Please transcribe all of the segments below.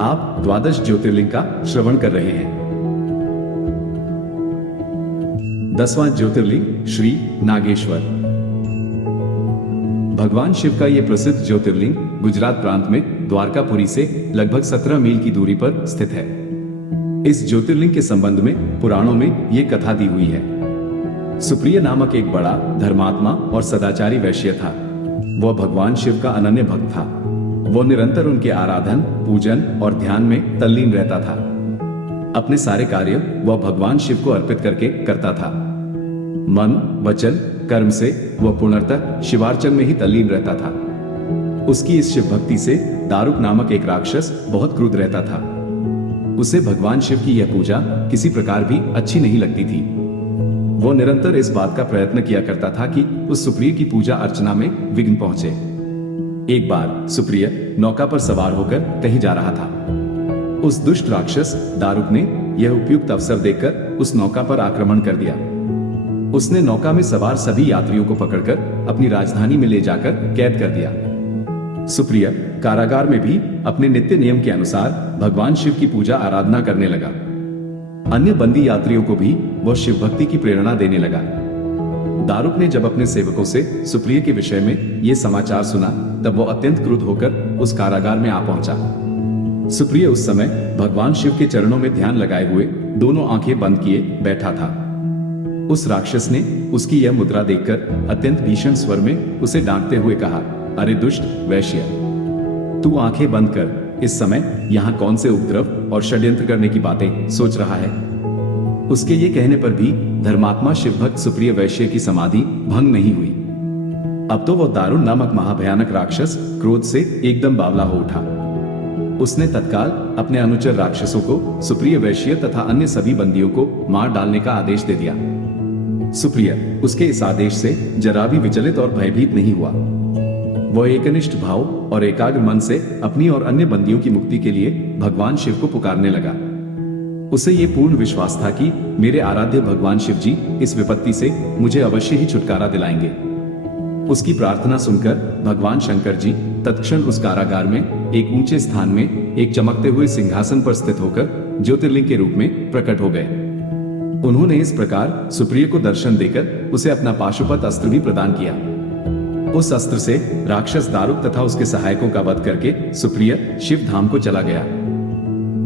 आप 12 ज्योतिर्लिंग का श्रवण कर रहे हैं। 10वां ज्योतिर्लिंग श्री नागेश्वर। भगवान शिव का यह प्रसिद्ध ज्योतिर्लिंग गुजरात प्रांत में द्वारकापुरी से लगभग 17 मील की दूरी पर स्थित है। इस ज्योतिर्लिंग के संबंध में पुराणों में ये कथा दी हुई है। सुप्रिय नामक एक बड़ा धर्मात्मा और सदाचारी वैश्य था। वह भगवान शिव का अनन्य भक्त था। वह निरंतर उनके आराधन, पूजन और ध्यान में तल्लीन रहता था। अपने सारे कार्य वह भगवान शिव को अर्पित करके करता था। मन, वचन, कर्म से वह पूर्णतः शिवार्चन में ही तल्लीन रहता था। उसकी इस शिव भक्ति से दारुक नामक एक राक्षस बहुत क्रुद्ध रहता था। उसे भगवान शिव की यह पूजा किसी प्रकार भी अच्छी नहीं लगती थी। वो निरंतर इस बात का प्रयत्न किया करता था कि उस सुप्रिय की पूजा अर्चना में विघ्न पहुंचे। एक बार सुप्रिय नौका पर सवार होकर कहीं जा रहा था। उस दुष्ट राक्षस दारुक ने यह उपयुक्त अवसर देखकर उस नौका पर आक्रमण कर दिया। उसने नौका में सवार सभी यात्रियों को पकड़कर अपनी राजधानी में ले जाकर कैद कर दिया। सुप्रिय कारागार में भी अपने नित्य नियम के अनुसार भगवान शिव की पूजा आराधना करने लगा। अन्य बंदी यात्रियों को भी वह शिव भक्ति की प्रेरणा देने लगा। दारुक ने जब अपने सेवकों से सुप्रिय के विषय में यह समाचार सुना, तब वह अत्यंत क्रुद्ध होकर उस कारागार में आ पहुंचा। सुप्रिय उस समय भगवान शिव के चरणों में ध्यान लगाए हुए दोनों आंखें बंद किए बैठा था। उस राक्षस ने उसकी यह मुद्रा देखकर अत्यंत भीषण स्वर में उसे डांटते हुए कहा, अरे दुष्ट वैश्य, तू आंखें बंद कर। इस समय यहाँ कौन से उपद्रव और षड्यंत्र करने की बातें सोच रहा है? उसके ये कहने पर भी धर्मात्मा शिवभक्त सुप्रिय वैश्य की समाधि भंग नहीं हुई। अब तो वह दारुण नामक महाभयानक राक्षस क्रोध से एकदम बावला हो उठा। उसने तत्काल अपने अनुचर राक्षसों को सुप्रिय वैश्य तथा अन्य सभी बंदियों को मार डालने का आदेश दे दिया। सुप्रिय उसके इस आदेश से जरा भी विचलित और भयभीत नहीं हुआ। वह एकनिष्ठ भाव और एकाग्र मन से अपनी और अन्य बंदियों की मुक्ति के लिए भगवान शिव को पुकारने लगा। उसे यह पूर्ण विश्वास था कि मेरे आराध्य भगवान शिव जी इस विपत्ति से मुझे अवश्य ही छुटकारा दिलाएंगे। उसकी प्रार्थना सुनकर भगवान शंकर जी तत्क्षण उस कारागार में एक ऊंचे स्थान में एक चमकते हुए सिंहासन पर स्थित होकर ज्योतिर्लिंग के रूप में प्रकट हो गए। उन्होंने इस प्रकार सुप्रिय को दर्शन देकर उसे अपना पाशुपत अस्त्र भी प्रदान किया। उस अस्त्र से राक्षस दारुक तथा उसके सहायकों का वध करके सुप्रिय शिव धाम को चला गया।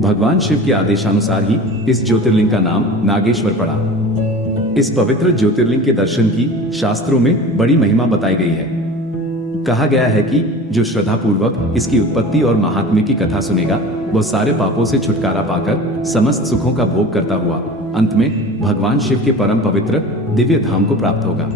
भगवान शिव के आदेशानुसार ही इस ज्योतिर्लिंग का नाम नागेश्वर पड़ा। इस पवित्र ज्योतिर्लिंग के दर्शन की शास्त्रों में बड़ी महिमा बताई गई है। कहा गया है कि जो श्रद्धा पूर्वक इसकी उत्पत्ति और महात्म्य की कथा सुनेगा, वह सारे पापों से छुटकारा पाकर समस्त सुखों का भोग करता हुआ अंत में भगवान शिव के परम पवित्र दिव्य धाम को प्राप्त होगा।